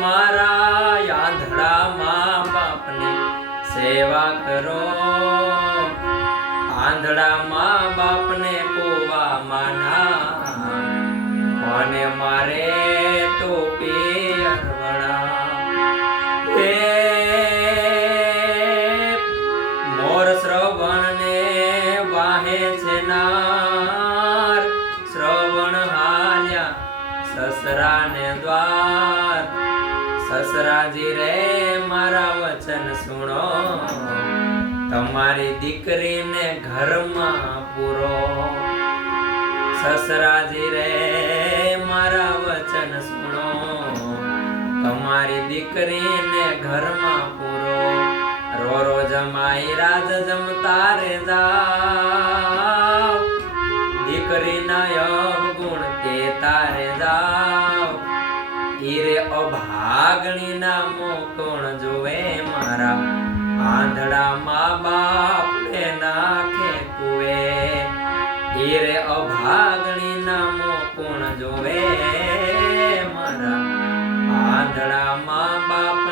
મારા આંધળા મા બાપની સેવા કરો આંધળા મા બાપને કોવા માના મને મારે તો પિયરવડા એ મોર શ્રવણને વાહે છે નાર શ્રવણ હાલ્યા સસરાને દ્વાર સસરાજી રે મારા વચન સુણો તમારી દીકરીને ઘરમાં પૂરો સસરાજી રે મારા વચન સુણો તમારી દીકરીને ઘરમાં પૂરો રો રો જમાઈ રાજ જમતા રે જાવ દીકરીના અવગુણ કે તારે જાવ ઈરે અભાગણી ના મોકોણ જોવે મારા આંધળા મા બાપ ને નાખે કુએ ઈરે અભાગણી ના મોકોણ જોવે મારા આંધળા મા બાપ